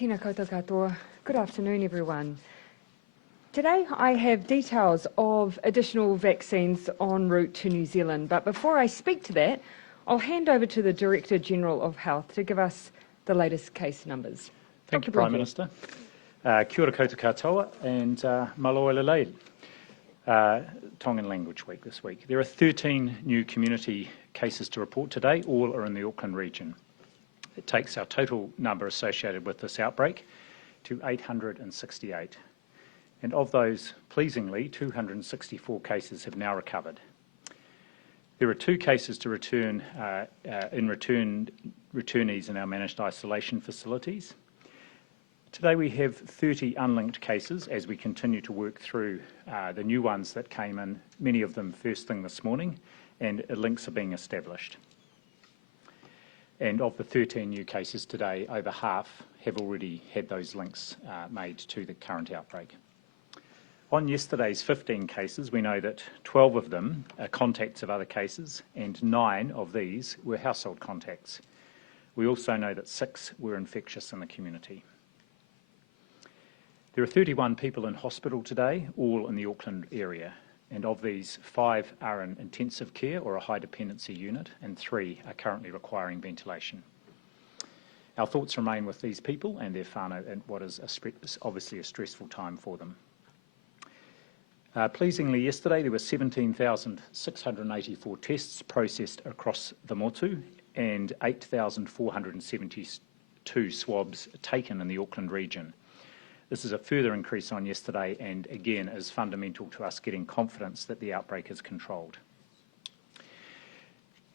Tēnā koutou katoa. Good afternoon, everyone. Today I have details of additional vaccines en route to New Zealand, but before I speak to that, I'll hand over to the Director General of Health to give us the latest case numbers. Thank you, Prime Minister. Kia ora koutou katoa and maloa lalei. Tongan Language Week this week. There are 13 new community cases to report today, all are in the Auckland region. It takes our total number associated with this outbreak to 868. And of those, pleasingly, 264 cases have now recovered. There are 2 cases to return returnees in our managed isolation facilities. Today we have 30 unlinked cases as we continue to work through the new ones that came in, many of them first thing this morning, and links are being established. And of the 13 new cases today, over half have already had those links made to the current outbreak. On yesterday's 15 cases, we know that 12 of them are contacts of other cases, and 9 of these were household contacts. We also know that 6 were infectious in the community. There are 31 people in hospital today, all in the Auckland area, and of these, 5 are in intensive care or a high dependency unit, and 3 are currently requiring ventilation. Our thoughts remain with these people and their whānau at what is obviously a stressful time for them. Pleasingly, yesterday there were 17,684 tests processed across the motu and 8,472 swabs taken in the Auckland region. This is a further increase on yesterday and again is fundamental to us getting confidence that the outbreak is controlled.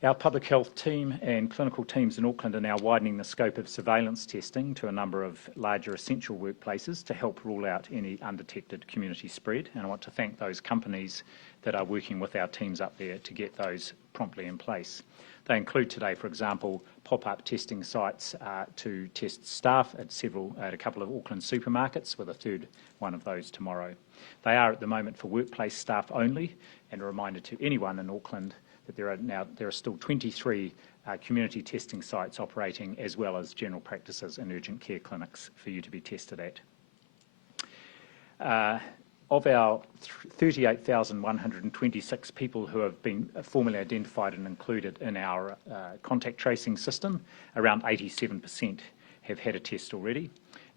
Our public health team and clinical teams in Auckland are now widening the scope of surveillance testing to a number of larger essential workplaces to help rule out any undetected community spread, and I want to thank those companies that are working with our teams up there to get those promptly in place. They include today, for example, pop-up testing sites to test staff at a couple of Auckland supermarkets, with a third one of those tomorrow. They are at the moment for workplace staff only, and a reminder to anyone in Auckland that there are still 23 community testing sites operating, as well as general practices and urgent care clinics for you to be tested at. Of our 38,126 people who have been formally identified and included in our contact tracing system, around 87% have had a test already,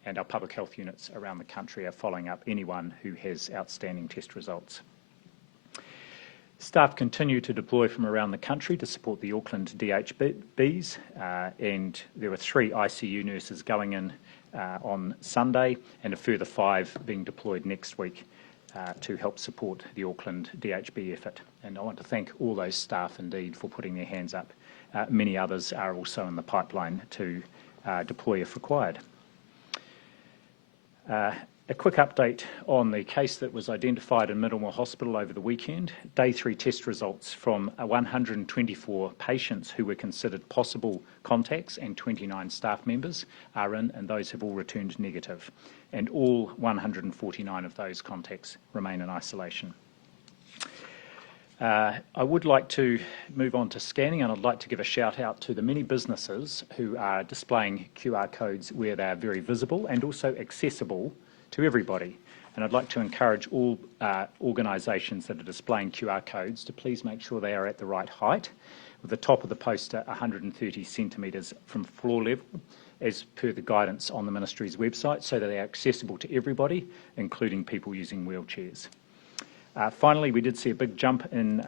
and our public health units around the country are following up anyone who has outstanding test results. Staff continue to deploy from around the country to support the Auckland DHBs, and there were 3 ICU nurses going in on Sunday and a further 5 being deployed next week to help support the Auckland DHB effort. And I want to thank all those staff indeed for putting their hands up. Many others are also in the pipeline to deploy if required. A quick update on the case that was identified in Middlemore Hospital over the weekend. Day 3 test results from 124 patients who were considered possible contacts and 29 staff members are in, and those have all returned negative. And all 149 of those contacts remain in isolation. I would like to move on to scanning, and I'd like to give a shout out to the many businesses who are displaying QR codes where they are very visible and also accessible to everybody. And I'd like to encourage all organisations that are displaying QR codes to please make sure they are at the right height, with the top of the poster 130 centimetres from floor level, as per the guidance on the Ministry's website, so that they are accessible to everybody, including people using wheelchairs. Finally, we did see a big jump in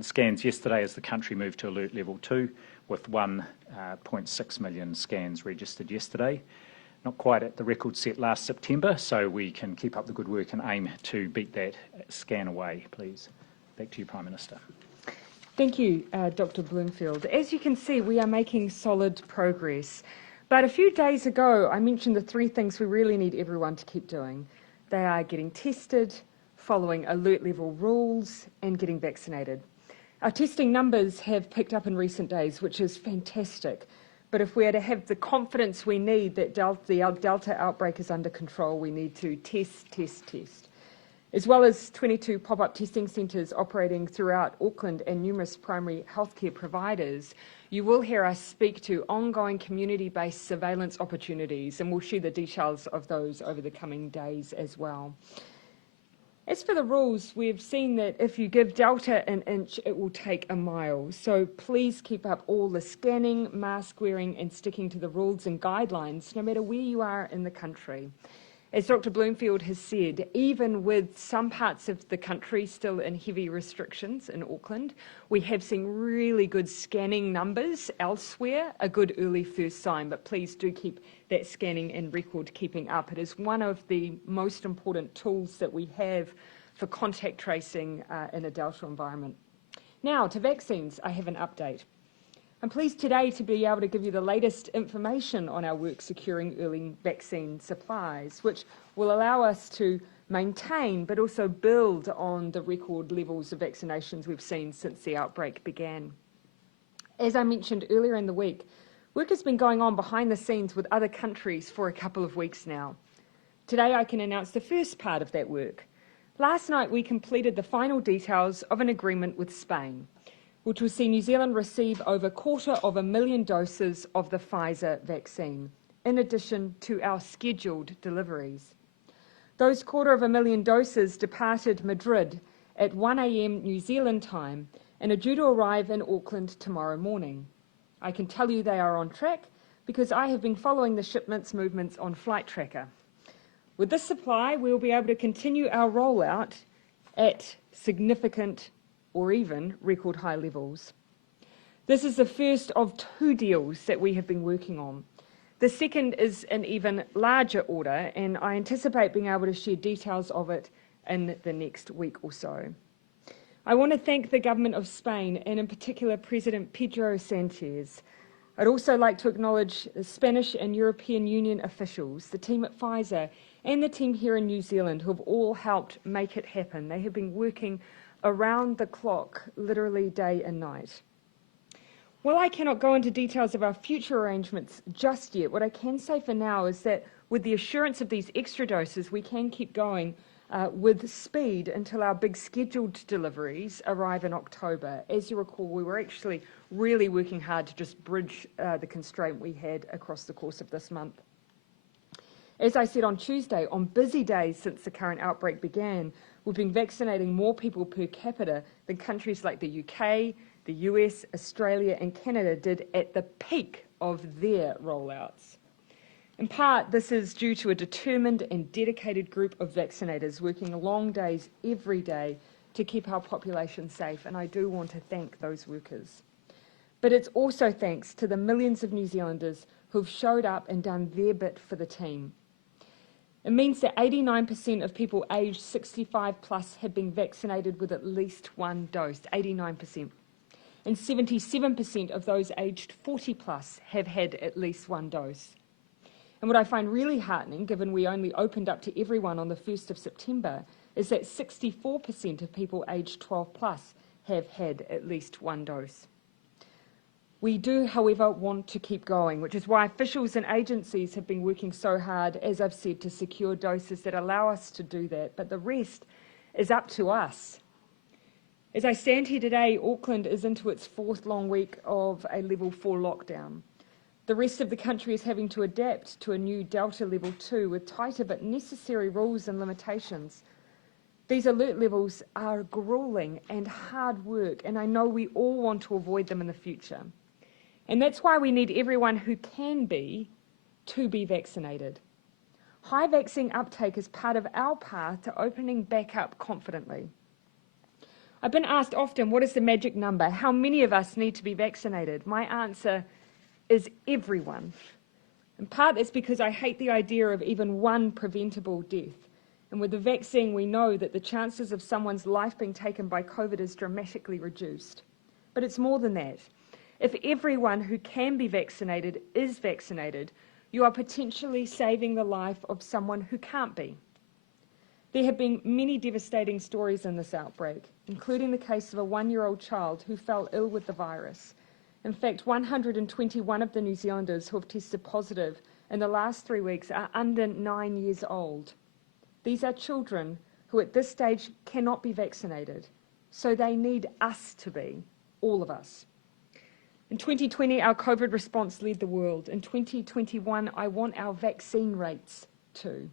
scans yesterday as the country moved to alert level 2, with 1.6 million scans registered yesterday. Not quite at the record set last September, so we can keep up the good work and aim to beat that scan away, please. Back to you, Prime Minister. Thank you, Dr. Bloomfield. As you can see, we are making solid progress. But a few days ago, I mentioned the 3 things we really need everyone to keep doing. They are getting tested, following alert level rules, and getting vaccinated. Our testing numbers have picked up in recent days, which is fantastic. But if we are to have the confidence we need that the Delta outbreak is under control, we need to test. as well as 22 pop-up testing centres operating throughout Auckland and numerous primary healthcare providers, you will hear us speak to ongoing community-based surveillance opportunities, and we'll share the details of those over the coming days as well. As for the rules, we've seen that if you give Delta an inch, it will take a mile. So please keep up all the scanning, mask wearing and sticking to the rules and guidelines, no matter where you are in the country. As Dr. Bloomfield has said, even with some parts of the country still in heavy restrictions in Auckland, we have seen really good scanning numbers elsewhere, a good early first sign, but please do keep that scanning and record keeping up. It is one of the most important tools that we have for contact tracing in a Delta environment. Now, to vaccines, I have an update. I'm pleased today to be able to give you the latest information on our work securing early vaccine supplies, which will allow us to maintain but also build on the record levels of vaccinations we've seen since the outbreak began. As I mentioned earlier in the week, work has been going on behind the scenes with other countries for a couple of weeks now. Today I can announce the first part of that work. Last night we completed the final details of an agreement with Spain, which will see New Zealand receive over 250,000 doses of the Pfizer vaccine, in addition to our scheduled deliveries. Those 250,000 doses departed Madrid at 1 a.m. New Zealand time and are due to arrive in Auckland tomorrow morning. I can tell you they are on track because I have been following the shipment's movements on Flight Tracker. With this supply, we will be able to continue our rollout at significant or even record high levels. This is the first of 2 deals that we have been working on. The second is an even larger order, and I anticipate being able to share details of it in the next week or so. I want to thank the government of Spain, and in particular President Pedro Sanchez. I'd also like to acknowledge the Spanish and European Union officials, the team at Pfizer, and the team here in New Zealand who have all helped make it happen. They have been working around the clock, literally day and night. While I cannot go into details of our future arrangements just yet, what I can say for now is that with the assurance of these extra doses, we can keep going with speed until our big scheduled deliveries arrive in October. As you recall, we were actually really working hard to just bridge the constraint we had across the course of this month. As I said on Tuesday, on busy days since the current outbreak began, we've been vaccinating more people per capita than countries like the UK, the US, Australia and Canada did at the peak of their rollouts. In part, this is due to a determined and dedicated group of vaccinators working long days every day to keep our population safe, and I do want to thank those workers. But it's also thanks to the millions of New Zealanders who've showed up and done their bit for the team. It means that 89% of people aged 65 plus have been vaccinated with at least 1 dose, 89%. And 77% of those aged 40 plus have had at least 1 dose. And what I find really heartening, given we only opened up to everyone on the 1st of September, is that 64% of people aged 12 plus have had at least 1 dose. We do, however, want to keep going, which is why officials and agencies have been working so hard, as I've said, to secure doses that allow us to do that. But the rest is up to us. As I stand here today, Auckland is into its 4th long week of a level 4 lockdown. The rest of the country is having to adapt to a new Delta level 2 with tighter but necessary rules and limitations. These alert levels are grueling and hard work, and I know we all want to avoid them in the future. And that's why we need everyone who can be to be vaccinated. High vaccine uptake is part of our path to opening back up confidently. I've been asked often, what is the magic number? How many of us need to be vaccinated? My answer is everyone. In part, that's because I hate the idea of even one preventable death. And with the vaccine, we know that the chances of someone's life being taken by COVID is dramatically reduced. But it's more than that. If everyone who can be vaccinated is vaccinated, you are potentially saving the life of someone who can't be. There have been many devastating stories in this outbreak, including the case of a 1-year-old child who fell ill with the virus. In fact, 121 of the New Zealanders who have tested positive in the last 3 weeks are under 9 years old. These are children who at this stage cannot be vaccinated. So they need us to be, all of us. In 2020, our COVID response led the world. In 2021, I want our vaccine rates to.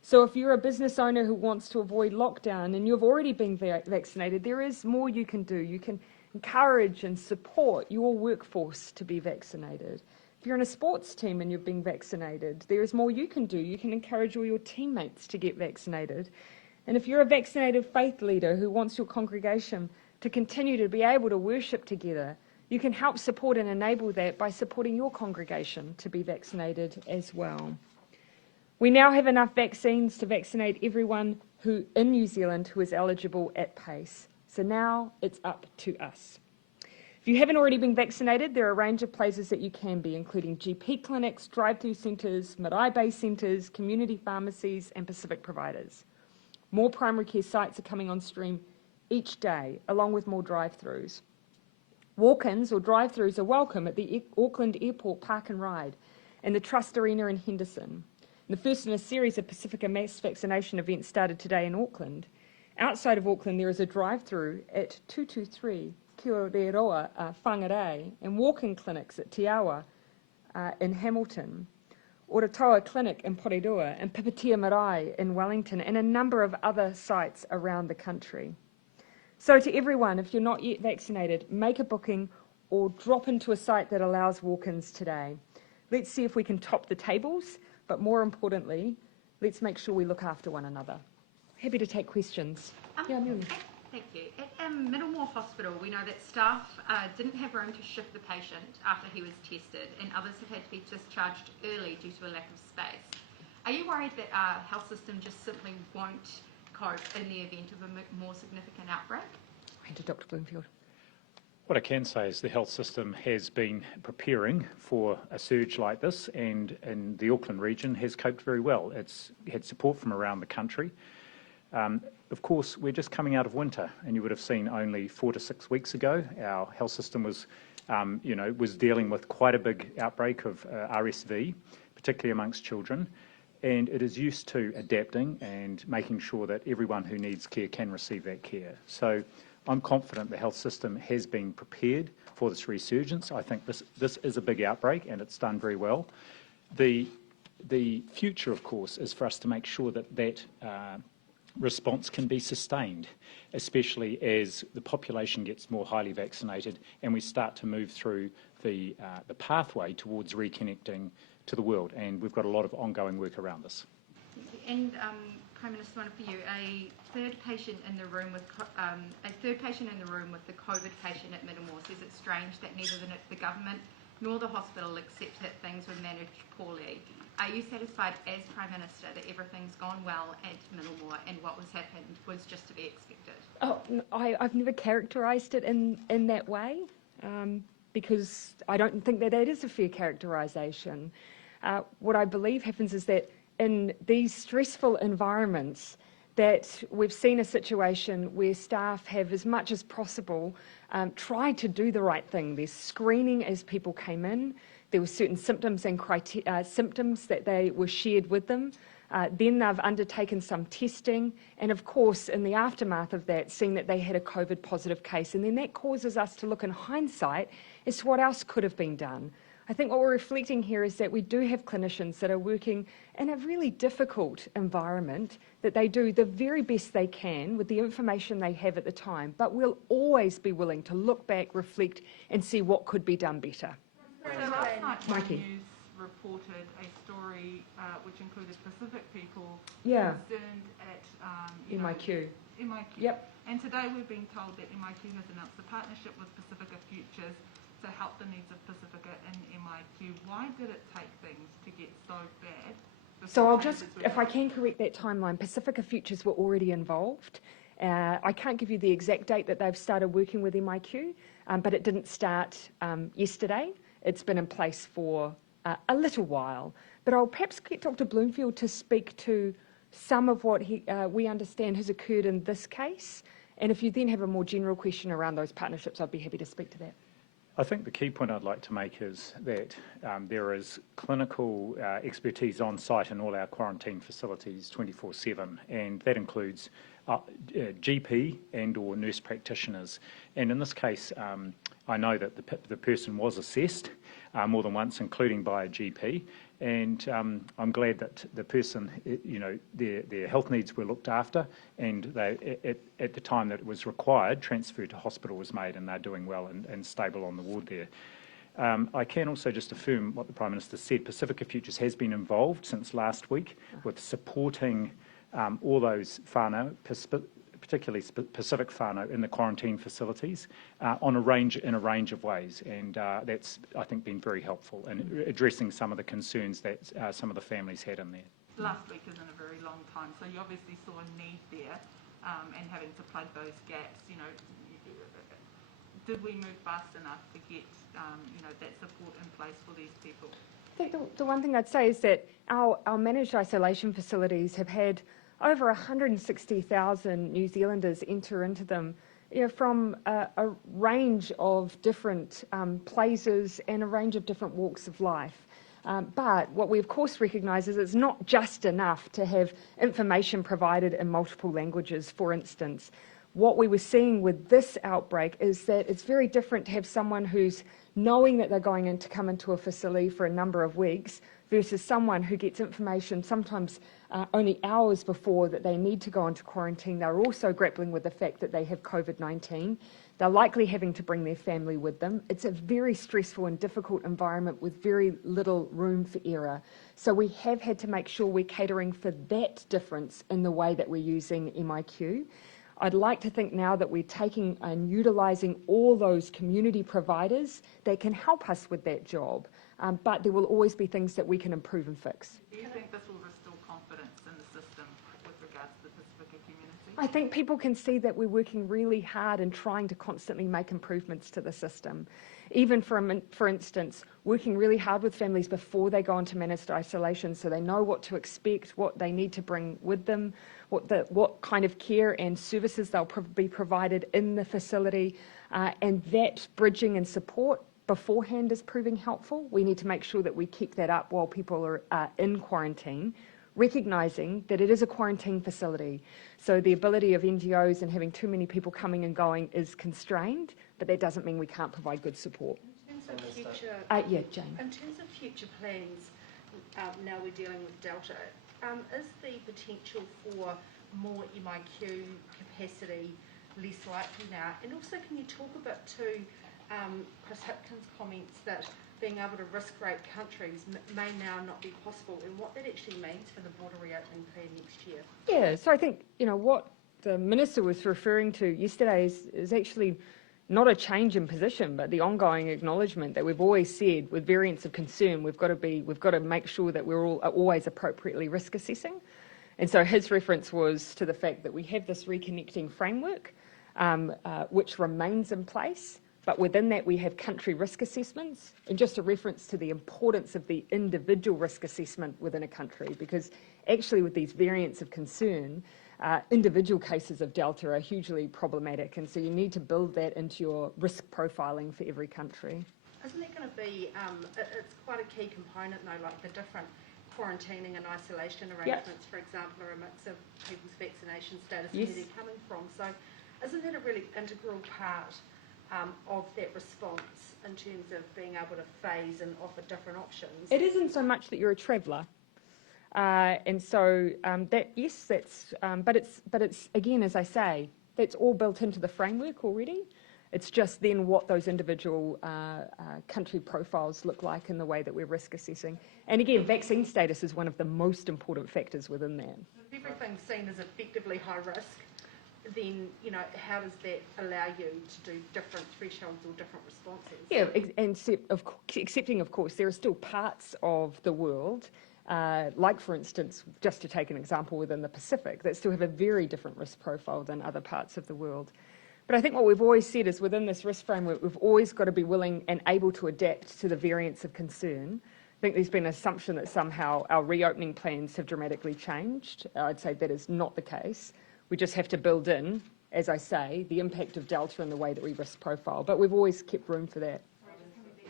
So if you're a business owner who wants to avoid lockdown and you've already been vaccinated, there is more you can do. You can encourage and support your workforce to be vaccinated. If you're in a sports team and you've been vaccinated, there is more you can do. You can encourage all your teammates to get vaccinated. And if you're a vaccinated faith leader who wants your congregation to continue to be able to worship together, you can help support and enable that by supporting your congregation to be vaccinated as well. We now have enough vaccines to vaccinate everyone in New Zealand who is eligible at pace. So now it's up to us. If you haven't already been vaccinated, there are a range of places that you can be, including GP clinics, drive-through centres, marae-based centres, community pharmacies and Pacific providers. More primary care sites are coming on stream each day, along with more drive-throughs. Walk-ins or drive-throughs are welcome at the Auckland Airport Park and Ride and the Trust Arena in Henderson. The first in a series of Pacifica mass vaccination events started today in Auckland. Outside of Auckland, there is a drive-through at 223 Kiareroa Whangarei and walk-in clinics at Te Awa in Hamilton, Oratoa Clinic in Porirua and Pipitea Marae in Wellington and a number of other sites around the country. So to everyone, if you're not yet vaccinated, make a booking or drop into a site that allows walk-ins today. Let's see if we can top the tables. But more importantly, let's make sure we look after one another. Happy to take questions. Amelia. Thank you. At Middlemore Hospital, we know that staff didn't have room to shift the patient after he was tested, and others have had to be discharged early due to a lack of space. Are you worried that our health system just simply won't cope in the event of a more significant outbreak? Hand to Dr. Bloomfield. What I can say is the health system has been preparing for a surge like this, and in the Auckland region has coped very well. It's had support from around the country. Of course, we're just coming out of winter, and you would have seen only 4 to 6 weeks ago, our health system was, was dealing with quite a big outbreak of RSV, particularly amongst children, and it is used to adapting and making sure that everyone who needs care can receive that care. So I'm confident the health system has been prepared for this resurgence. I think this is a big outbreak and it's done very well. The future, of course, is for us to make sure that response can be sustained, especially as the population gets more highly vaccinated and we start to move through the pathway towards reconnecting to the world. And we've got a lot of ongoing work around this. And Prime Minister, one for you. A third patient in the room with the COVID patient at Middlemore says it's strange that neither the government nor the hospital accept that things were managed poorly. Are you satisfied as Prime Minister that everything's gone well at Middlemore and what was happened was just to be expected? Oh, I've never characterised it in that way because I don't think that is a fair characterisation. What I believe happens is that in these stressful environments that we've seen a situation where staff have, as much as possible, tried to do the right thing. There's screening as people came in. There were certain symptoms and symptoms that they were shared with them. Then they've undertaken some testing. And of course, in the aftermath of that, seeing that they had a COVID positive case. And then that causes us to look in hindsight as to what else could have been done. I think what we're reflecting here is that we do have clinicians that are working in a really difficult environment, that they do the very best they can with the information they have at the time, but we'll always be willing to look back, reflect and see what could be done better. So last night, Mikey. news reported a story which included Pacific people Yeah. concerned at MIQ. MIQ. Yep. And today we've been told that MIQ has announced a partnership with Pacifica Futures to help the needs of Pacifica in MIQ. Why did it take things to get so bad? So I'll just, if I can correct that timeline, Pacifica Futures were already involved. I can't give you the exact date that they've started working with MIQ, but it didn't start yesterday. It's been in place for a little while. But I'll perhaps get Dr. Bloomfield to speak to some of what we understand has occurred in this case. And if you then have a more general question around those partnerships, I'd be happy to speak to that. I think the key point I'd like to make is that there is clinical expertise on site in all our quarantine facilities 24/7, and that includes GP and or nurse practitioners. And in this case, I know that the person was assessed more than once, including by a GP, and I'm glad that the person, their health needs were looked after, and they, at the time that it was required, transfer to hospital was made, and they're doing well and stable on the ward there. I can also just affirm what the Prime Minister said. Pacifica Futures has been involved since last week with supporting all those whānau, particularly Pacific whānau in the quarantine facilities in a range of ways, and that's, I think, been very helpful in addressing some of the concerns that some of the families had in there. Last week isn't a very long time, so you obviously saw a need there, and having to plug those gaps, did we move fast enough to get that support in place for these people? I think the one thing I'd say is that our managed isolation facilities have had over 160,000 New Zealanders enter into them, from a range of different places and a range of different walks of life. But what we of course recognise is it's not just enough to have information provided in multiple languages. For instance, what we were seeing with this outbreak is that it's very different to have someone who's knowing that they're going to come into a facility for a number of weeks versus someone who gets information sometimes only hours before that they need to go into quarantine. They're also grappling with the fact that they have COVID-19. They're likely having to bring their family with them. It's a very stressful and difficult environment with very little room for error. So we have had to make sure we're catering for that difference in the way that we're using MIQ. I'd like to think now that we're taking and utilising all those community providers that can help us with that job, but there will always be things that we can improve and fix. Do you think this will restore confidence in the system with regards to the Pacifica community? I think people can see that we're working really hard and trying to constantly make improvements to the system. Even for instance, working really hard with families before they go into managed isolation so they know what to expect, what they need to bring with them, what kind of care and services they'll be provided in the facility, and that bridging and support beforehand is proving helpful. We need to make sure that we keep that up while people are in quarantine, recognising that it is a quarantine facility. So the ability of NGOs and having too many people coming and going is constrained, but that doesn't mean we can't provide good support. In terms of future, Jane. In terms of future plans, now we're dealing with Delta, is the potential for more MIQ capacity less likely now? And also, can you talk a bit to Chris Hipkins' comments that being able to risk rate countries may now not be possible, and what that actually means for the border reopening plan next year? Yeah, so I think, what the Minister was referring to yesterday is actually not a change in position, but the ongoing acknowledgement that we've always said with variants of concern, we've got to make sure that we're always appropriately risk assessing. And so his reference was to the fact that we have this reconnecting framework, which remains in place, but within that we have country risk assessments, and just a reference to the importance of the individual risk assessment within a country, because actually with these variants of concern, individual cases of Delta are hugely problematic, and so you need to build that into your risk profiling for every country. Isn't that going to be, it's quite a key component though, like the different quarantining and isolation arrangements, for example, are a mix of people's vaccination status and where they're coming from. So isn't that a really integral part of that response in terms of being able to phase and offer different options? It isn't so much that you're a traveller. And so but it's again, as I say, that's all built into the framework already. It's just then what those individual country profiles look like in the way that we're risk assessing. And again, vaccine status is one of the most important factors within that. If everything's seen as effectively high risk, then how does that allow you to do different thresholds or different responses? Yeah, and excepting, of course, there are still parts of the world, like for instance, just to take an example within the Pacific, that still have a very different risk profile than other parts of the world. But I think what we've always said is within this risk framework, we've always got to be willing and able to adapt to the variants of concern. I think there's been an assumption that somehow our reopening plans have dramatically changed. I'd say that is not the case. We just have to build in, as I say, the impact of Delta and the way that we risk profile. But we've always kept room for that.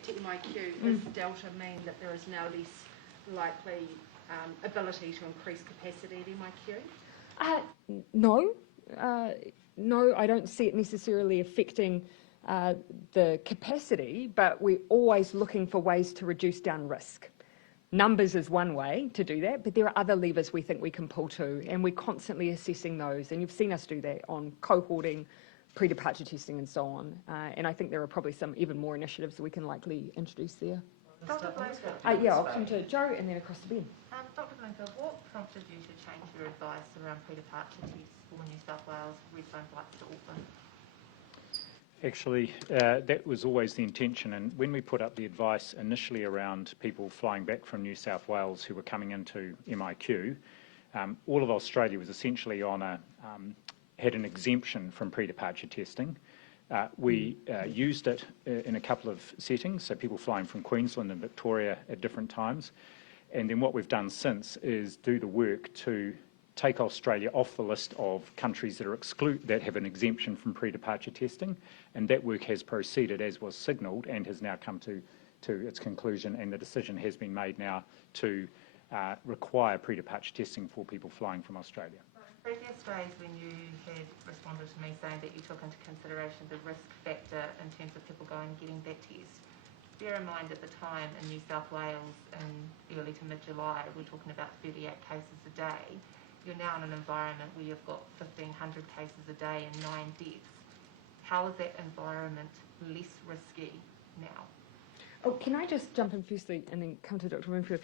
to MIQ, does Delta mean that there is now less likely ability to increase capacity at MIQ? No. No, I don't see it necessarily affecting the capacity, but we're always looking for ways to reduce down risk. Numbers is one way to do that, but there are other levers we think we can pull too, and we're constantly assessing those, and you've seen us do that on cohorting, pre-departure testing and so on, and I think there are probably some even more initiatives that we can likely introduce there. Dr. Bloomfield. Yeah, I'll come to Joe and then across to Ben. Dr. Bloomfield, what prompted you to change your advice around pre-departure tests for New South Wales return flights to Auckland? Actually, that was always the intention, and when we put up the advice initially around people flying back from New South Wales who were coming into MIQ, all of Australia was essentially had an exemption from pre-departure testing. We used it in a couple of settings, so people flying from Queensland and Victoria at different times, and then what we've done since is do the work to take Australia off the list of countries that have an exemption from pre-departure testing, and that work has proceeded as was signalled and has now come to its conclusion, and the decision has been made now to require pre-departure testing for people flying from Australia. Previous days when you had responded to me saying that you took into consideration the risk factor in terms of people going and getting that test, bear in mind at the time in New South Wales in early to mid-July, we're talking about 38 cases a day. You're now in an environment where you've got 1,500 cases a day and 9 deaths. How is that environment less risky now? Oh, can I just jump in firstly and then come to Dr. Bloomfield?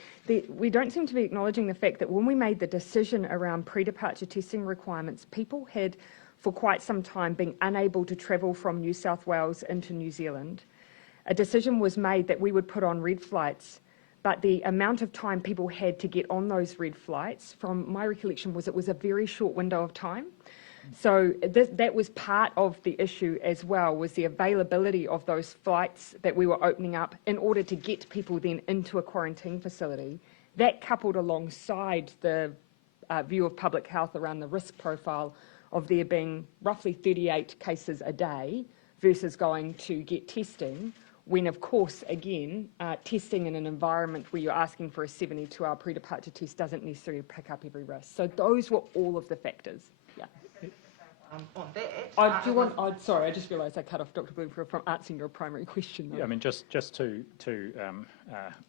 We don't seem to be acknowledging the fact that when we made the decision around pre-departure testing requirements, people had for quite some time been unable to travel from New South Wales into New Zealand. A decision was made that we would put on red flights, but the amount of time people had to get on those red flights, from my recollection, was it was a very short window of time. So that was part of the issue as well, was the availability of those flights that we were opening up in order to get people then into a quarantine facility. That coupled alongside the view of public health around the risk profile of there being roughly 38 cases a day versus going to get testing, when of course, again, testing in an environment where you're asking for a 72-hour pre-departure test doesn't necessarily pick up every risk. So those were all of the factors. Yeah. On that, sorry, I just realised I cut off Dr. Bloomfield from answering your primary question. Though. Yeah, I mean, just to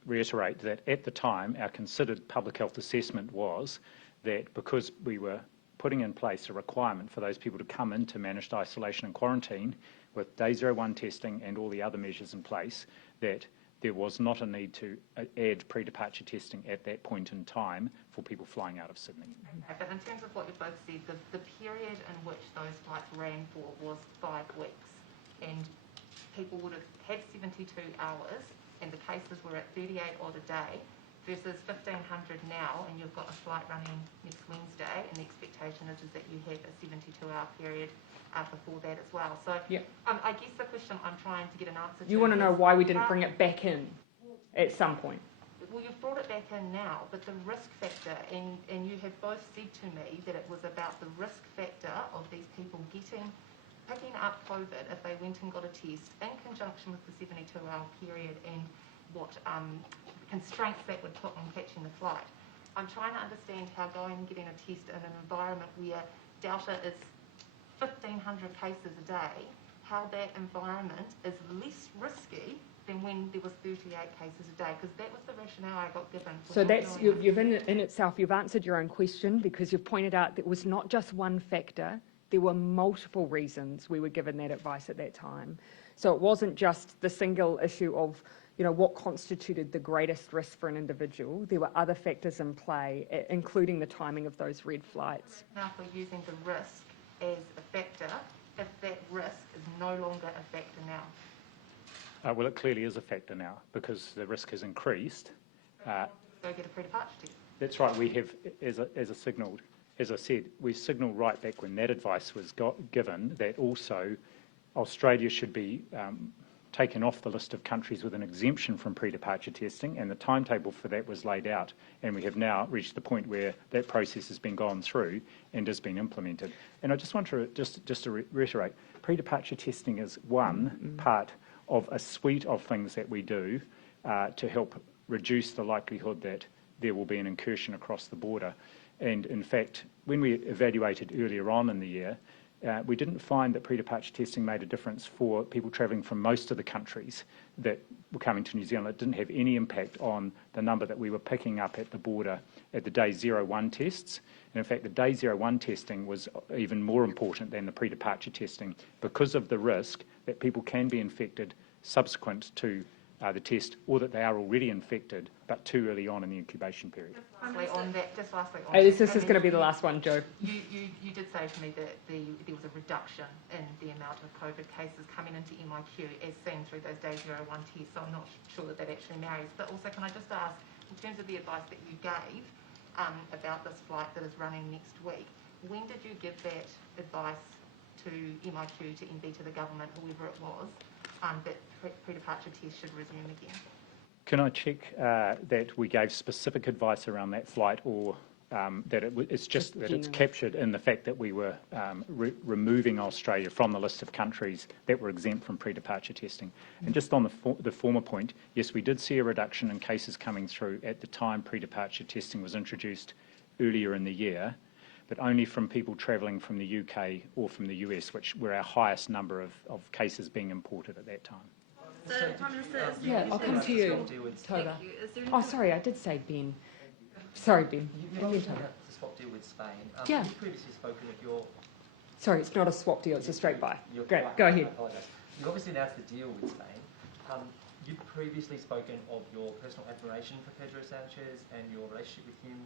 reiterate that at the time, our considered public health assessment was that because we were putting in place a requirement for those people to come into managed isolation and quarantine with day 01 testing and all the other measures in place, that there was not a need to add pre-departure testing at that point in time for people flying out of Sydney. Okay, but in terms of what you both said, the period in which those flights ran for was 5 weeks, and people would have had 72 hours, and the cases were at 38 odd a day, versus 1,500 now, and you've got a flight running next Wednesday, and the expectation is that you have a 72-hour period before that as well. So yep. I guess the question I'm trying to get an answer to... You want to know why we didn't bring it back in at some point? Well, you've brought it back in now, but the risk factor, and you have both said to me that it was about the risk factor of these people picking up COVID if they went and got a test in conjunction with the 72-hour period and what constraints that would put on catching the flight. I'm trying to understand how going and getting a test in an environment where Delta is 1,500 cases a day, how that environment is less risky than when there was 38 cases a day, because that was the rationale I got given. So that's, you've in itself, you've answered your own question, because you've pointed out that it was not just one factor, there were multiple reasons we were given that advice at that time. So it wasn't just the single issue of, you know, what constituted the greatest risk for an individual. There were other factors in play, including the timing of those red flights. Now for using the risk as a factor, if that risk is no longer a factor now? Well, it clearly is a factor now, because the risk has increased. Go get a pre-departure test. That's right. We have, as I said, we signalled right back when that advice was given that also Australia should be taken off the list of countries with an exemption from pre-departure testing, and the timetable for that was laid out, and we have now reached the point where that process has been gone through and has been implemented. And I just want to reiterate, pre-departure testing is one part of a suite of things that we do to help reduce the likelihood that there will be an incursion across the border. And in fact, when we evaluated earlier on in the year, we didn't find that pre-departure testing made a difference for people travelling from most of the countries that were coming to New Zealand. It didn't have any impact on the number that we were picking up at the border at the day 01 tests. And in fact, the day 01 testing was even more important than the pre-departure testing because of the risk that people can be infected subsequent to the test, or that they are already infected but too early on in the incubation period. Lastly on that, This is going to be the last one, Joe. You did say to me that there was a reduction in the amount of COVID cases coming into MIQ as seen through those day 01 tests, so I'm not sure that actually marries. But also, can I just ask, in terms of the advice that you gave about this flight that is running next week, when did you give that advice to MIQ, to MB, to the government, whoever it was, that pre-departure tests should resume again? Can I check that we gave specific advice around that flight, or that it's just that it's captured in the fact that we were removing Australia from the list of countries that were exempt from pre-departure testing? And just on the former point, yes, we did see a reduction in cases coming through at the time pre-departure testing was introduced earlier in the year, but only from people travelling from the UK or from the US, which were our highest number of cases being imported at that time. So, Prime Minister, Yeah, I'll come to you, Toba. Oh, sorry, I did say Ben. Sorry, Ben. You mentioned about the swap deal with Spain. Yeah. You've previously spoken of your... Sorry, it's not a swap deal, it's a straight buy. Great, Right, go I ahead. apologise. You obviously announced the deal with Spain. You've previously spoken of your personal admiration for Pedro Sanchez and your relationship with him.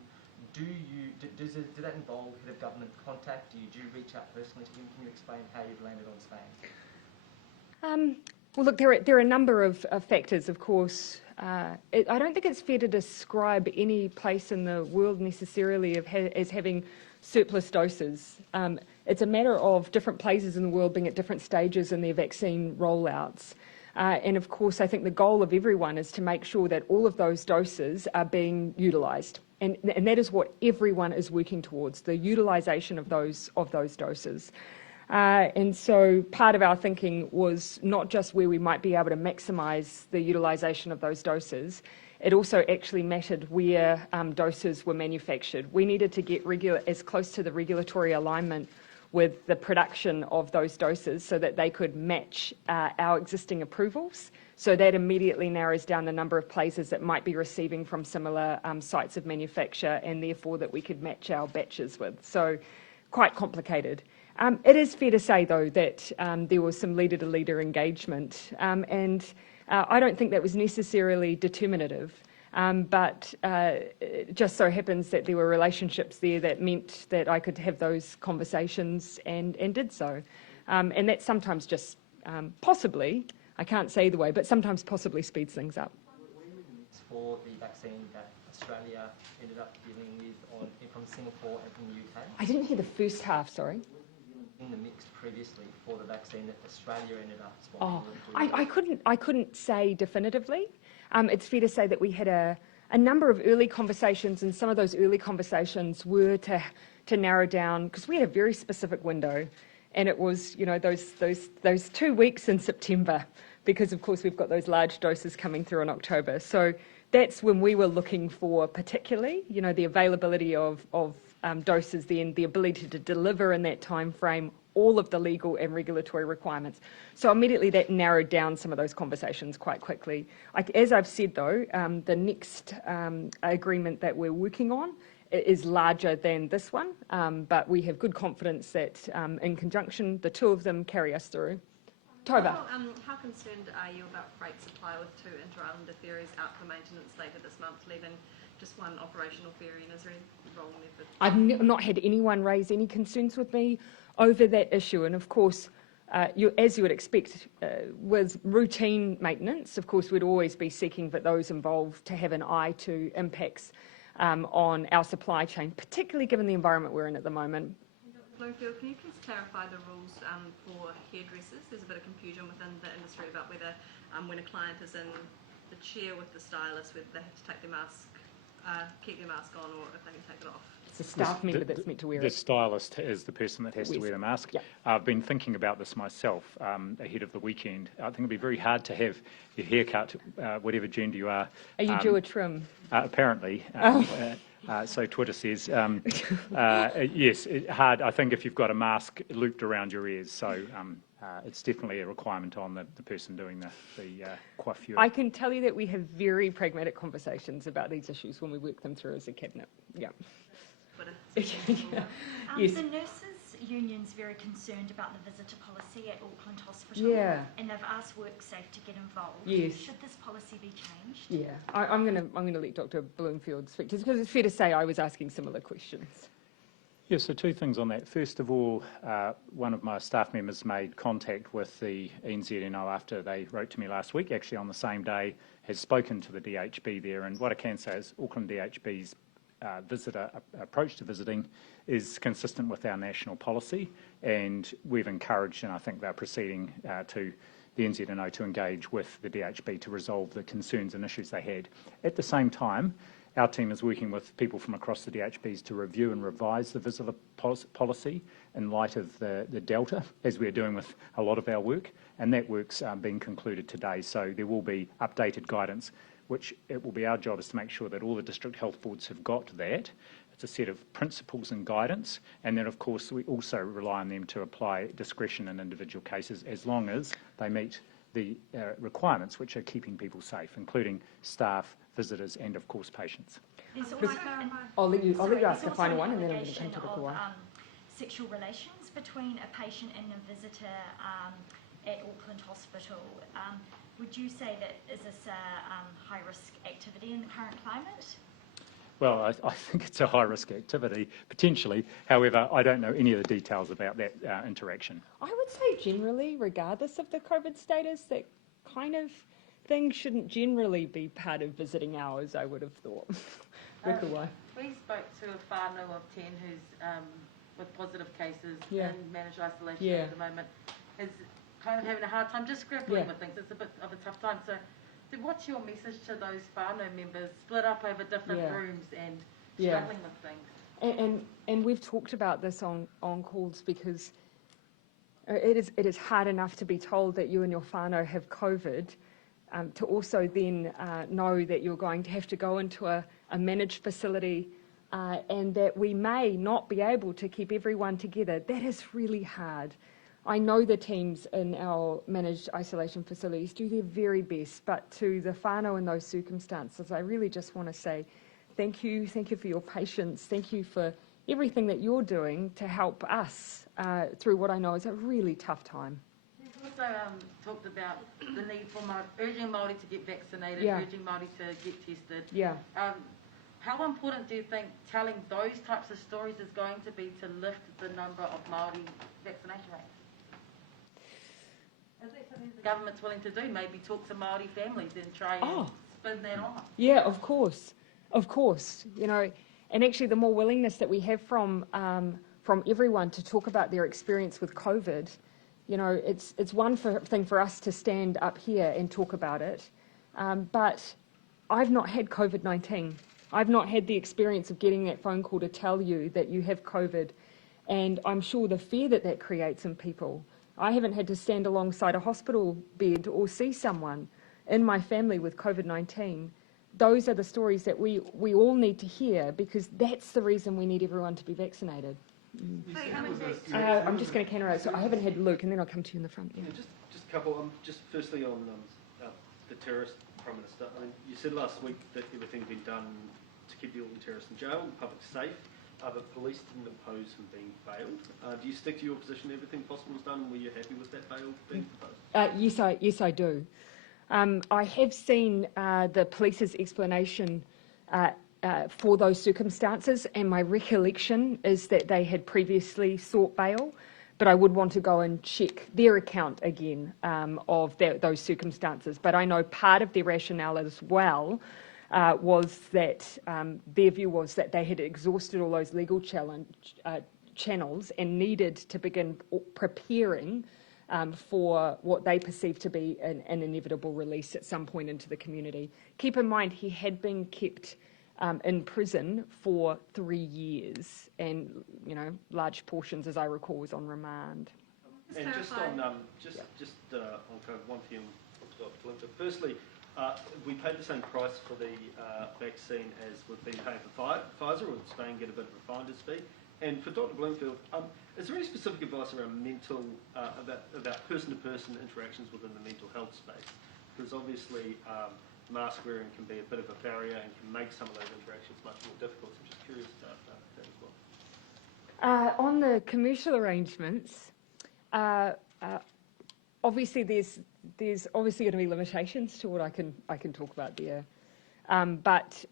Does that involve head of government contact? Do you reach out personally to him? Can you explain how you've landed on Spain? Well, look, there are a number of factors, of course. I don't think it's fair to describe any place in the world necessarily as having surplus doses. It's a matter of different places in the world being at different stages in their vaccine rollouts. And of course, I think the goal of everyone is to make sure that all of those doses are being utilised. And that is what everyone is working towards, the utilisation of those doses. And so part of our thinking was not just where we might be able to maximise the utilisation of those doses, it also actually mattered where doses were manufactured. We needed to get as close to the regulatory alignment with the production of those doses so that they could match our existing approvals. So that immediately narrows down the number of places that might be receiving from similar sites of manufacture, and therefore that we could match our batches with. So quite complicated. It is fair to say, though, that there was some leader-to-leader engagement, and I don't think that was necessarily determinative, but it just so happens that there were relationships there that meant that I could have those conversations and did so. And that sometimes just possibly, I can't say either way, but sometimes possibly speeds things up. For the vaccine that Australia ended up dealing with from Singapore and from the UK? I didn't hear the first half, sorry. In the mix previously for the vaccine that Australia ended up swapping with? I couldn't say definitively. It's fair to say that we had a number of early conversations, and some of those early conversations were to narrow down, because we had a very specific window, and it was, you know, those 2 weeks in September, because of course we've got those large doses coming through in October. So that's when we were looking for, particularly, you know, the availability of doses, then the ability to deliver in that time frame all of the legal and regulatory requirements. So immediately that narrowed down some of those conversations quite quickly. As I've said, though, the next agreement that we're working on is larger than this one, but we have good confidence that in conjunction, the two of them carry us through. Toba. How concerned are you about freight supply with 2 inter-islander ferries out for maintenance later this month, leaving just one operational ferry, and is there any role there for... I've not had anyone raise any concerns with me over that issue, and of course, as you would expect, with routine maintenance, of course, we'd always be seeking for those involved to have an eye to impacts on our supply chain, particularly given the environment we're in at the moment. Bloomfield, can you please clarify the rules for hairdressers? There's a bit of confusion within the industry about whether when a client is in the chair with the stylist, whether they have to take their mask, keep their mask on, or if they can take it off. It's a staff member that's meant to wear The it. stylist is the person that has to wear the mask. Yeah. I've been thinking about this myself ahead of the weekend. I think it'd be very hard to have your hair cut, whatever gender you are. Are you due a trim? Apparently. So Twitter says. Yes, hard. I think if you've got a mask looped around your ears, so it's definitely a requirement on the person doing the coiffure. I can tell you that we have very pragmatic conversations about these issues when we work them through as a cabinet. Yeah. Yeah. Yes. The nurses' union's very concerned about the visitor policy at Auckland Hospital. Yeah. And they've asked WorkSafe to get involved. Yes. Should this policy be changed? Yeah, I'm going to let Dr. Bloomfield speak to this, because it's fair to say I was asking similar questions. Yeah, so two things on that. First of all, one of my staff members made contact with the NZNO after they wrote to me last week, actually on the same day, has spoken to the DHB there, and what I can say is Auckland DHB's visitor approach to visiting is consistent with our national policy, and we've encouraged, and I think they're proceeding to the NZNO to engage with the DHB to resolve the concerns and issues they had. At the same time, our team is working with people from across the DHBs to review and revise the visitor policy in light of the Delta, as we're doing with a lot of our work, and that work's being concluded today. So there will be updated guidance, which it will be our job is to make sure that all the district health boards have got that. It's a set of principles and guidance, and then of course we also rely on them to apply discretion in individual cases as long as they meet the requirements which are keeping people safe, including staff, visitors, and of course patients. There's also, I'll let you ask the there's final also one, and then I'm going to come allegation to the of, core. sexual relations between a patient and a visitor at Auckland Hospital. Would you say that is this a high-risk activity in the current climate? Well, I think it's a high-risk activity, potentially. However, I don't know any of the details about that interaction. I would say generally, regardless of the COVID status, that kind of thing shouldn't generally be part of visiting hours, I would have thought. Why? We spoke to a whānau of 10 who's with positive cases Yeah. in managed isolation Yeah. at the moment, is kind of having a hard time just grappling with things. It's a bit of a tough time. So what's your message to those whānau members split up over different rooms and struggling with things? And we've talked about this on calls, because it is hard enough to be told that you and your whānau have COVID, to also then know that you're going to have to go into a managed facility and that we may not be able to keep everyone together. That is really hard. I know the teams in our managed isolation facilities do their very best, but to the whānau in those circumstances, I really just want to say thank you for your patience, thank you for everything that you're doing to help us through what I know is a really tough time. You've also talked about the need for urging Māori to get vaccinated, urging Māori to get tested. Yeah. How important do you think telling those types of stories is going to be to lift the number of Māori vaccination rates? Is that something the government's willing to do? Maybe talk to Māori families and try and spin that on? Yeah, of course. You know, and actually the more willingness that we have from everyone to talk about their experience with COVID, you know, it's one thing for us to stand up here and talk about it, but I've not had COVID-19. I've not had the experience of getting that phone call to tell you that you have COVID, and I'm sure the fear that creates in people. I haven't had to stand alongside a hospital bed or see someone in my family with COVID-19. Those are the stories that we all need to hear, because that's the reason we need everyone to be vaccinated. I'm just going to canter out. So I haven't had Luke, and then I'll come to you in the front. Yeah. Just a couple. Just firstly on the terrorist Prime Minister. I mean, you said last week that everything had been done to keep the Auckland terrorists in jail and the public safe. But police didn't oppose him being bailed. Do you stick to your position? Everything possible was done, and were you happy with that bail being proposed? Yes, I do. I have seen the police's explanation for those circumstances, and my recollection is that they had previously sought bail, but I would want to go and check their account again of those circumstances. But I know part of their rationale as well was that their view was that they had exhausted all those legal channels and needed to begin preparing for what they perceived to be an inevitable release at some point into the community. Keep in mind, he had been kept in prison for 3 years, and large portions, as I recall, was on remand. And just on on COVID, one thing, firstly, we paid the same price for the vaccine as we've been paying for Pfizer, or did Spain get a bit of a finder's fee? And for Dr. Bloomfield, is there any specific advice around about person-to-person interactions within the mental health space? Because obviously mask wearing can be a bit of a barrier and can make some of those interactions much more difficult. So I'm just curious about that as well. On the commercial arrangements, obviously there's obviously going to be limitations to what I can talk about there. But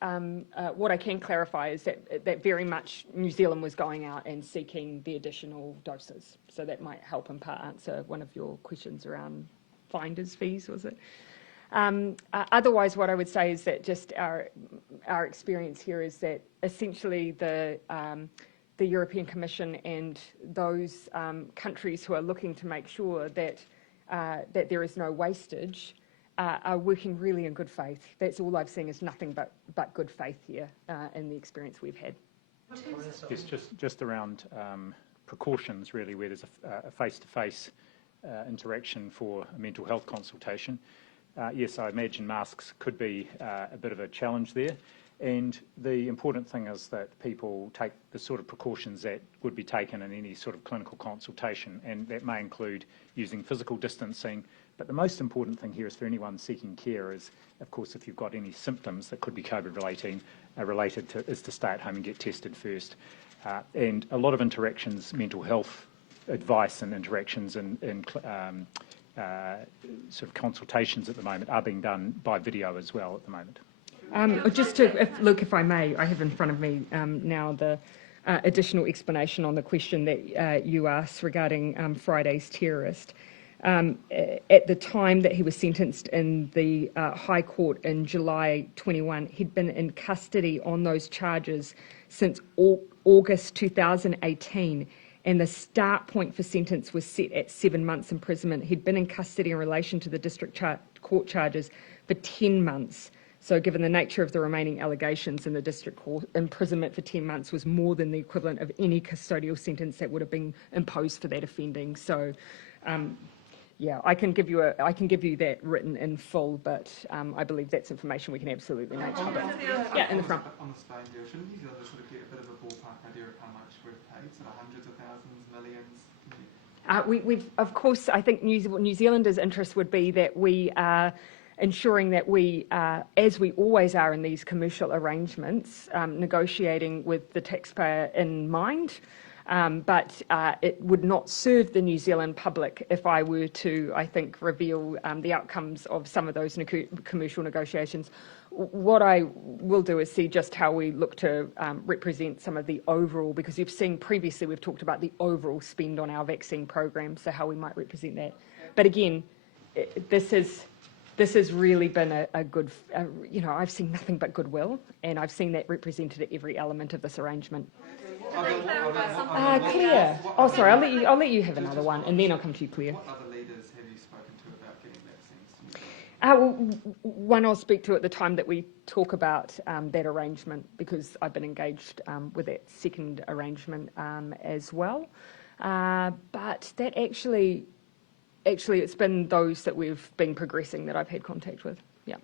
what I can clarify is that very much New Zealand was going out and seeking the additional doses. So that might help in part answer one of your questions around finder's fees, was it? Otherwise, what I would say is that just our experience here is that essentially the European Commission and those countries who are looking to make sure that there is no wastage are working really in good faith. That's all I've seen is nothing but good faith here in the experience we've had. Yes, just around precautions, really, where there's a face-to-face interaction for a mental health consultation. Yes, I imagine masks could be a bit of a challenge there. And the important thing is that people take the sort of precautions that would be taken in any sort of clinical consultation, and that may include using physical distancing. But the most important thing here is for anyone seeking care is, of course, if you've got any symptoms that could be COVID-related, is to stay at home and get tested first. And a lot of interactions, mental health advice and interactions and sort of consultations at the moment are being done by video as well at the moment. Just to, Luke, if I may, I have in front of me now the additional explanation on the question that you asked regarding Friday's terrorist. At the time that he was sentenced in the High Court in July 21, he'd been in custody on those charges since August 2018, and the start point for sentence was set at 7 months imprisonment. He'd been in custody in relation to the district court charges for 10 months. So given the nature of the remaining allegations in the district court, imprisonment for 10 months was more than the equivalent of any custodial sentence that would have been imposed for that offending. So, yeah, I can give you that written in full, but I believe that's information we can absolutely make public. Yeah, in the front. On the Spain deal, shouldn't New Zealand sort of get a bit of a ballpark idea of how much we've paid? Sort of hundreds of thousands, millions? We've, of course, I think New Zealanders' interest would be that we are ensuring that we, as we always are in these commercial arrangements, negotiating with the taxpayer in mind. But it would not serve the New Zealand public if I were to, I think, reveal the outcomes of some of those commercial negotiations. What I will do is see just how we look to represent some of the overall, because you've seen previously we've talked about the overall spend on our vaccine program, so how we might represent that. But again, this has really been a good, I've seen nothing but goodwill, and I've seen that represented at every element of this arrangement. Claire. Oh, sorry, I'll let you have another one, and then I'll come to you, Claire. What other leaders have you spoken to about getting vaccines? One I'll speak to at the time that we talk about that arrangement, because I've been engaged with that second arrangement as well. But that actually, it's been those that we've been progressing that I've had contact with. Yeah.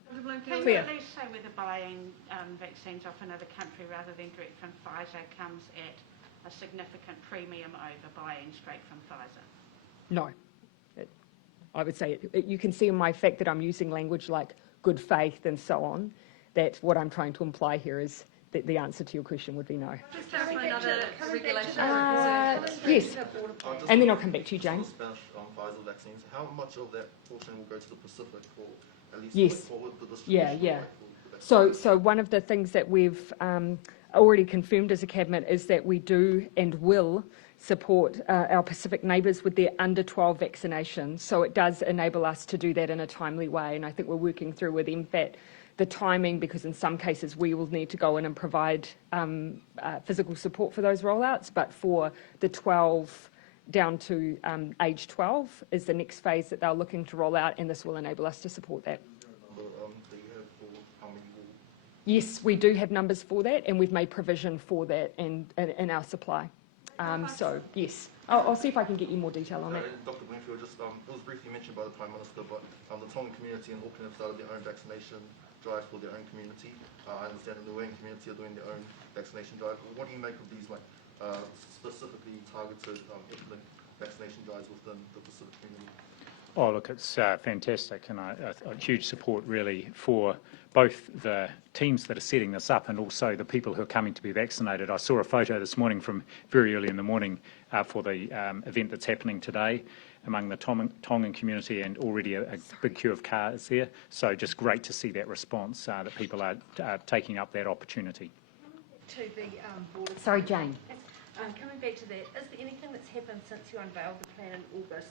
Can you at least say whether buying vaccines off another country rather than direct from Pfizer comes at a significant premium over buying straight from Pfizer? No. I would say you can see in my fact that I'm using language like good faith and so on, that what I'm trying to imply here is that the answer to your question would be no. Just clarify another regulation. Yes. And then I'll come back to you, Jane. Pfizer vaccines, how much of that portion will go to the Pacific for at least yes. forward the distribution? Yeah. So one of the things that we've already confirmed as a cabinet is that we do and will support our Pacific neighbours with their under 12 vaccinations. So it does enable us to do that in a timely way, and I think we're working through with MFAT the timing, because in some cases we will need to go in and provide physical support for those rollouts, but for the 12 down to age 12 is the next phase that they're looking to roll out, and this will enable us to support that. Yes, we do have numbers for that, and we've made provision for that in our supply. So, yes. I'll see if I can get you more detail on that. Dr. Bloomfield, just it was briefly mentioned by the Prime Minister, but the Tongan community in Auckland have started their own vaccination drive for their own community. I understand that the Wellington community are doing their own vaccination drive. What do you make of these specifically targeted ethnic vaccination drives within the Pacific community? Oh, look, it's fantastic, and a huge support really for both the teams that are setting this up and also the people who are coming to be vaccinated. I saw a photo this morning from very early in the morning for the event that's happening today among the Tongan community, and already a big queue of cars there. So just great to see that response, that people are taking up that opportunity. To the border. Sorry, Jane. Coming back to that, is there anything that's happened since you unveiled the plan in August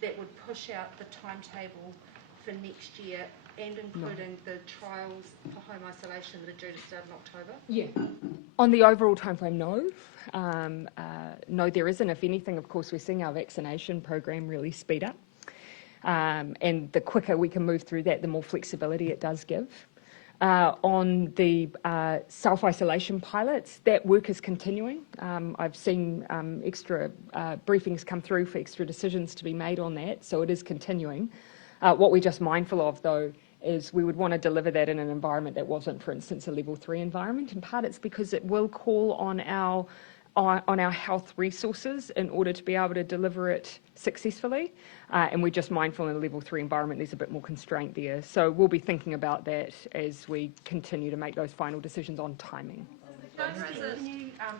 that would push out the timetable for next year, and including the trials for home isolation that are due to start in October? Yeah. On the overall timeframe, no. No, there isn't. If anything, of course, we're seeing our vaccination program really speed up. And the quicker we can move through that, the more flexibility it does give. On the self-isolation pilots, that work is continuing. I've seen extra briefings come through for extra decisions to be made on that, so it is continuing. What we're just mindful of, though, is we would want to deliver that in an environment that wasn't, for instance, a level 3 environment. In part, it's because it will call on our health resources in order to be able to deliver it successfully. And we're just mindful in a level 3 environment, there's a bit more constraint there. So we'll be thinking about that as we continue to make those final decisions on timing. Do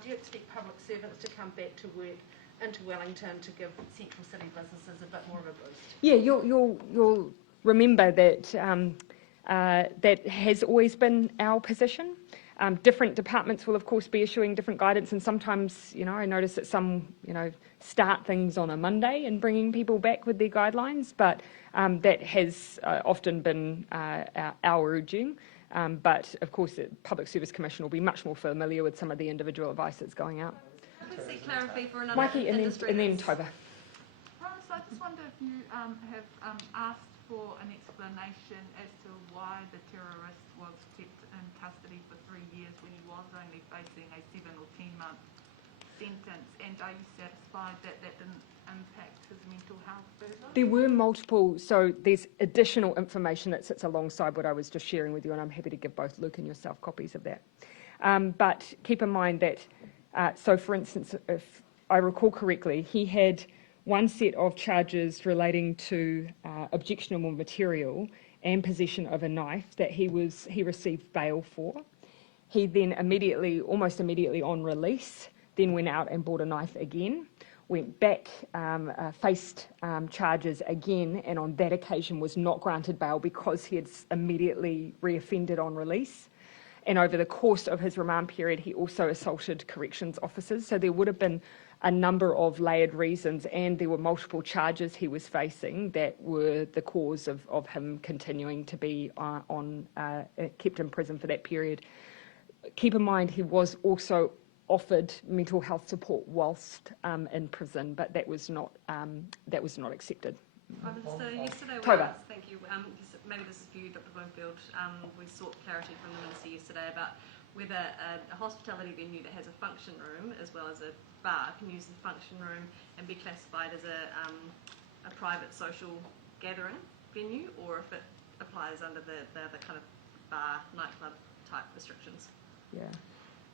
you expect public servants to come back to work into Wellington to give central city businesses a bit more of a boost? Yeah, you'll remember that that has always been our position. Different departments will, of course, be issuing different guidance, and sometimes, I notice that some, start things on a Monday and bringing people back with their guidelines, but that has often been our urging. But, of course, the Public Service Commission will be much more familiar with some of the individual advice that's going out. Clarity for another Mikey, and then Toba. So I just wonder if you have asked for an explanation as to why the terrorist was kept in custody for 3 years when he was only facing a 7 or 10 month sentence, and are you satisfied that that didn't impact his mental health further? There were multiple, so there's additional information that sits alongside what I was just sharing with you, and I'm happy to give both Luke and yourself copies of that. But keep in mind that, so for instance, if I recall correctly, he had one set of charges relating to objectionable material and possession of a knife that he received bail for. He then almost immediately on release, then went out and bought a knife again, went back, faced charges again, and on that occasion was not granted bail because he had immediately reoffended on release. And over the course of his remand period, he also assaulted corrections officers. So there would have been a number of layered reasons, and there were multiple charges he was facing that were the cause of him continuing to be kept in prison for that period. Keep in mind, he was also offered mental health support whilst in prison, but that was not accepted. So yesterday, thank you. Maybe this is for you, Dr. Bloomfield. We sought clarity from the Minister yesterday about whether a hospitality venue that has a function room as well as a bar can use the function room and be classified as a private social gathering venue, or if it applies under the kind of bar, nightclub type restrictions. Yeah.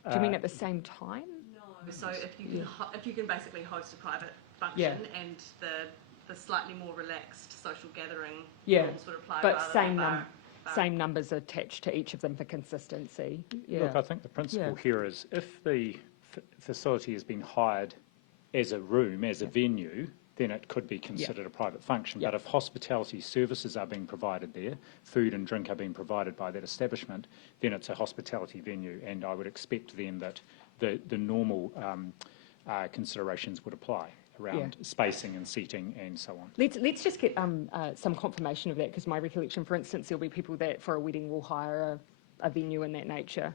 Do you mean at the same time? No. So if you can basically host a private function and the slightly more relaxed social gathering rules would apply, but rather same numbers attached to each of them for consistency. Yeah. Look, I think the principle here is if the facility has been hired as a room, as a venue, then it could be considered a private function. But if hospitality services are being provided there, food and drink are being provided by that establishment, then it's a hospitality venue, and I would expect then that the normal considerations would apply around spacing and seating and so on. Let's just get some confirmation of that, because my recollection, for instance, there'll be people that for a wedding will hire a venue in that nature.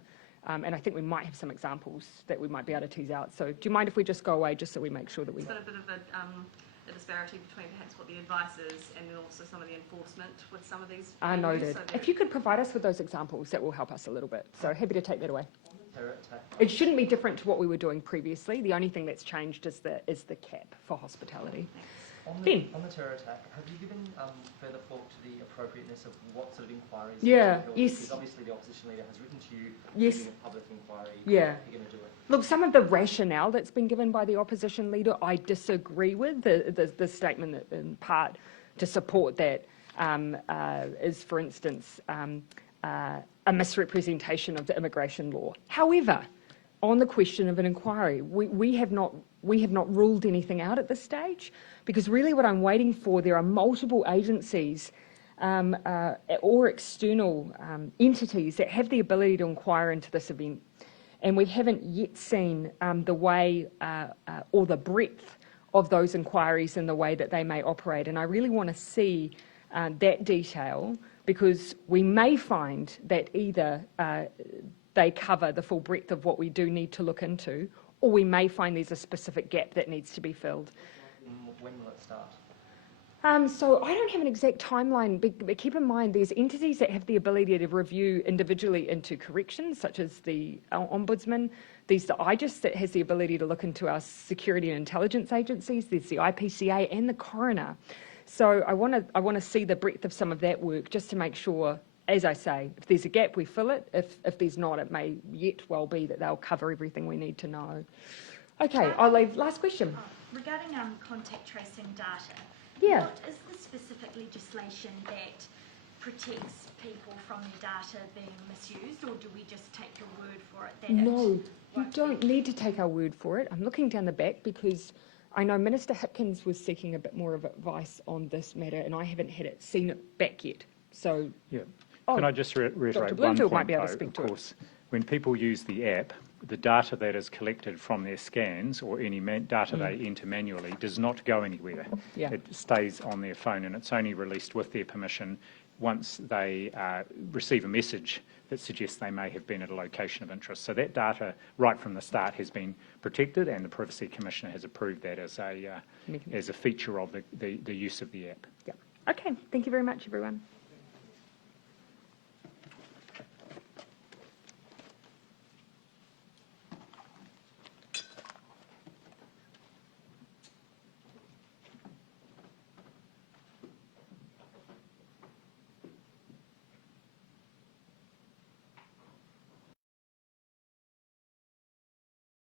And I think we might have some examples that we might be able to tease out. So do you mind if we just go away just so we make sure that we... It's got a bit of the disparity between perhaps what the advice is and then also some of the enforcement with some of these. Noted. If you could provide us with those examples, that will help us a little bit. So happy to take that away. On the terror attack, It shouldn't be different to what we were doing previously. The only thing that's changed is the cap for hospitality. on Ben. the terror attack, have you given further thought to the appropriateness of what sort of inquiries? Yeah, held? yes. Because obviously the opposition leader has written to you, Yes. giving a public inquiry. Yeah. How are you going to do it? Look, some of the rationale that's been given by the opposition leader, I disagree with. The statement that, in part, to support that is, for instance, a misrepresentation of the immigration law. However, on the question of an inquiry, we have not ruled anything out at this stage, because really what I'm waiting for, there are multiple agencies or external entities that have the ability to inquire into this event. And we haven't yet seen the way or the breadth of those inquiries and the way that they may operate. And I really want to see that detail, because we may find that either they cover the full breadth of what we do need to look into, or we may find there's a specific gap that needs to be filled. When will it start? So I don't have an exact timeline, but keep in mind there's entities that have the ability to review individually into corrections, such as the Ombudsman. There's the IGIS that has the ability to look into our security and intelligence agencies. There's the IPCA and the coroner. So I want to see the breadth of some of that work, just to make sure, as I say, if there's a gap, we fill it. If there's not, it may yet well be that they'll cover everything we need to know. Okay, I'll leave. Last question. Regarding contact tracing data, Yeah. what is the specific legislation that protects people from their data being misused, or do we just take your word for it? That No, you don't need to take our word for it. I'm looking down the back because I know Minister Hipkins was seeking a bit more of advice on this matter, and I haven't seen it back yet. So, Yeah. Can I just reiterate Dr. one Bloomfield point, might be able to though, speak of to it. course, when people use the app, the data that is collected from their scans or any data they enter manually does not go anywhere. Yeah. It stays on their phone, and it's only released with their permission once they receive a message that suggests they may have been at a location of interest. So that data, right from the start, has been protected, and the Privacy Commissioner has approved that as a feature of the use of the app. Yeah. Okay, thank you very much, everyone.